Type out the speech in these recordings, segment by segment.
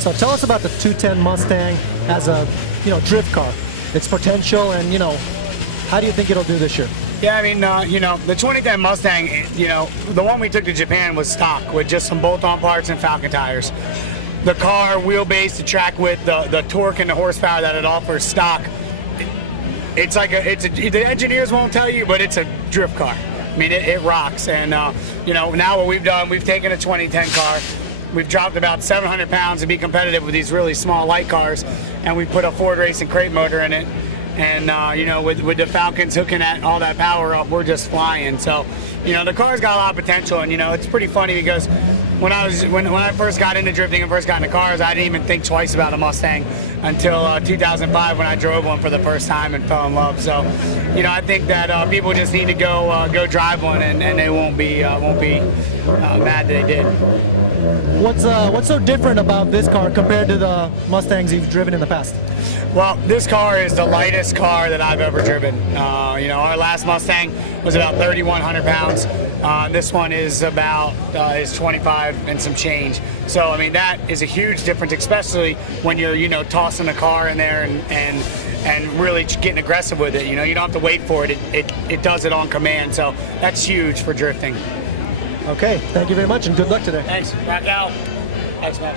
So tell us about the 210 Mustang as a, drift car, its potential, and, how do you think it'll do this year? Yeah, I mean, the 2010 Mustang, the one we took to Japan was stock with just some bolt-on parts and Falcon tires. The car, wheelbase, the track width, the torque and the horsepower that it offers stock, the engineers won't tell you, but it's a drift car. I mean, it rocks. And, now what we've done, we've taken a 2010 car, we've dropped about 700 pounds to be competitive with these really small light cars, and we put a Ford Racing crate motor in it. And, with the Falcons hooking all that power up, we're just flying. So, the car's got a lot of potential, and, it's pretty funny because when I first got into drifting and first got into cars, I didn't even think twice about a Mustang until 2005 when I drove one for the first time and fell in love. So, I think that people just need to go drive one, and they won't be mad that they did. What's so different about this car compared to the Mustangs you've driven in the past? Well, this car is the lightest car that I've ever driven. Our last Mustang was about 3,100 pounds. This one is about is 25 and some change. So I mean that is a huge difference, especially when you're tossing the car in there and really getting aggressive with it. You don't have to wait for it. It does it on command. So that's huge for drifting. Okay, thank you very much and good luck today. Thanks. Back out. Thanks, man.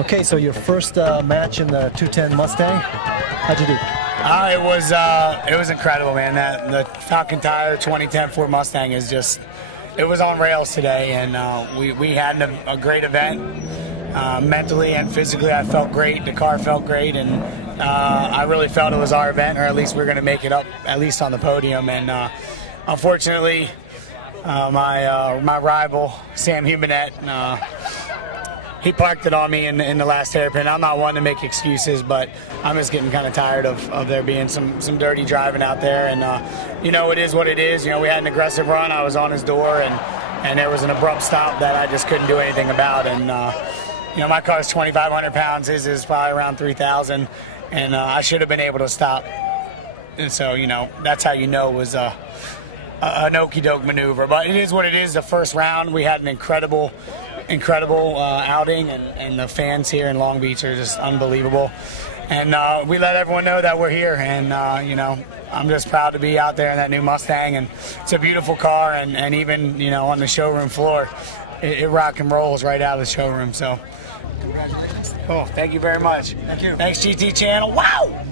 Okay, so your first match in the 210 Mustang, how'd you do? It was incredible, man. The Falcon Tire 2010 Ford Mustang is just, it was on rails today, and we had a great event. Mentally and physically, I felt great. The car felt great, and I really felt it was our event, or at least we're going to make it up, at least on the podium. And unfortunately, my rival Sam Humanet, he parked it on me in the last hairpin. I'm not one to make excuses, but I'm just getting kind of tired of there being some dirty driving out there. And you know, it is what it is. You know, we had an aggressive run. I was on his door, and there was an abrupt stop that I just couldn't do anything about. And you know, my car's 2,500 pounds. His is probably around 3,000, and I should have been able to stop. And so, you know, that's how you know it was an okey-doke maneuver. But it is what it is. The first round, we had an incredible outing, and the fans here in Long Beach are just unbelievable. And we let everyone know that we're here, and you know, I'm just proud to be out there in that new Mustang, and it's a beautiful car, and even, you know, on the showroom floor, it rock and rolls right out of the showroom. So congratulations. Cool. Thank you very much. Thank you. Thanks, GT Channel. Wow.